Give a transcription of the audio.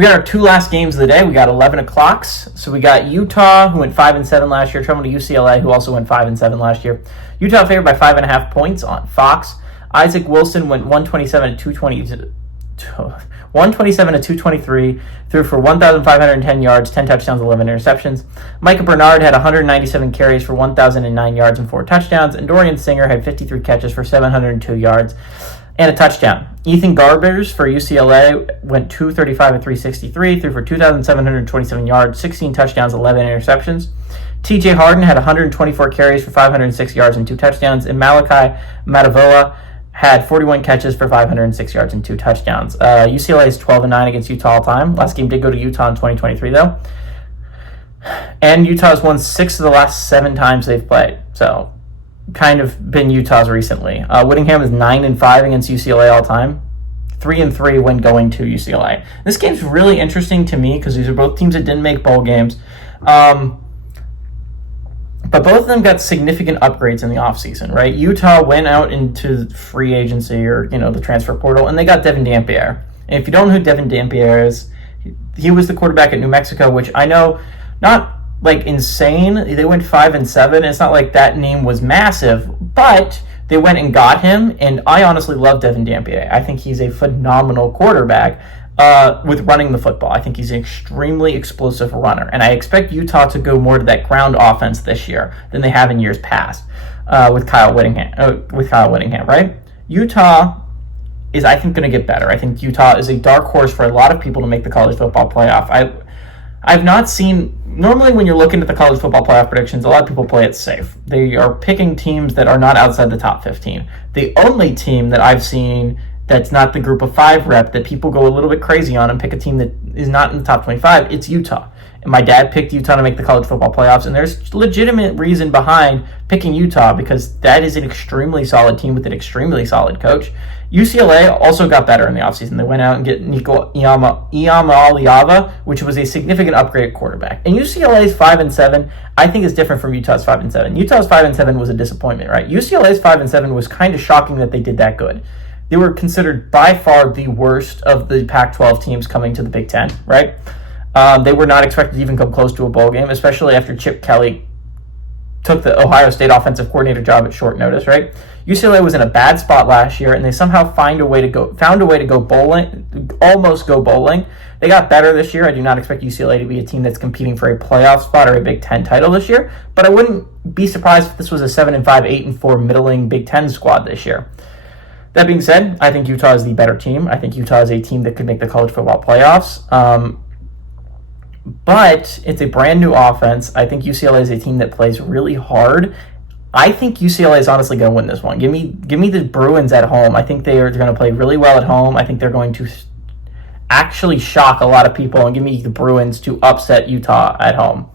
We got our two last games of the day. We got 11 o'clocks. So we got Utah, who went 5-7 last year, traveling to UCLA, who also went 5-7 last year. Utah favored by 5.5 points on Fox. Isaac Wilson went 127 to 223, threw for 1,510 yards, 10 touchdowns, 11 interceptions. Micah Bernard had 197 carries for 1,009 yards and 4 touchdowns, and Dorian Singer had 53 catches for 702 yards and a touchdown. Ethan Garbers for UCLA went 235 and 363, threw for 2,727 yards, 16 touchdowns, 11 interceptions. TJ Harden had 124 carries for 506 yards and 2 touchdowns, and Malachi Matavoa had 41 catches for 506 yards and 2 touchdowns. UCLA is 12-9 against Utah all time. Last game did go to Utah in 2023, though. And Utah's won 6 of the last 7 times they've played. So, kind of been Utah's recently. Whittingham is 9-5 against UCLA all time. 3-3 when going to UCLA. This game's really interesting to me because these are both teams that didn't make bowl games. But both of them got significant upgrades in the offseason, right? Utah went out into free agency or, the transfer portal, and they got Devin Dampier. And if you don't know who Devin Dampier is, he was the quarterback at New Mexico, which I know, not like insane. They went 5-7. It's not like that name was massive, but they went and got him, and I honestly love Devin Dampier. I think he's a phenomenal quarterback. With running the football. I think he's an extremely explosive runner, and I expect Utah to go more to that ground offense this year than they have in years past with Kyle Whittingham, right? Utah is, I think, going to get better. I think Utah is a dark horse for a lot of people to make the college football playoff. I've not seen, normally when you're looking at the college football playoff predictions, a lot of people play it safe. They are picking teams that are not outside the top 15. The only team that I've seen that's not the group of 5 rep that people go a little bit crazy on and pick a team that is not in the top 25, it's Utah. And my dad picked Utah to make the college football playoffs, and there's legitimate reason behind picking Utah because that is an extremely solid team with an extremely solid coach. UCLA also got better in the offseason. They went out and get Nico Iamaleava, which was a significant upgrade at quarterback. And UCLA's 5-7, I think, is different from Utah's 5-7. Utah's 5-7 was a disappointment, right? UCLA's 5-7 was kind of shocking that they did that good. They were considered by far the worst of the Pac-12 teams coming to the Big Ten, right? They were not expected to even come close to a bowl game, especially after Chip Kelly took the Ohio State offensive coordinator job at short notice, right? UCLA was in a bad spot last year, and they somehow found a way to go bowling, almost go bowling. They got better this year. I do not expect UCLA to be a team that's competing for a playoff spot or a Big Ten title this year, but I wouldn't be surprised if this was a 7-5, 8-4 middling Big Ten squad this year. That being said, I think Utah is the better team. I think Utah is a team that could make the college football playoffs. But it's a brand new offense. I think UCLA is a team that plays really hard. I think UCLA is honestly going to win this one. Give me the Bruins at home. I think they are going to play really well at home. I think they're going to actually shock a lot of people and give me the Bruins to upset Utah at home.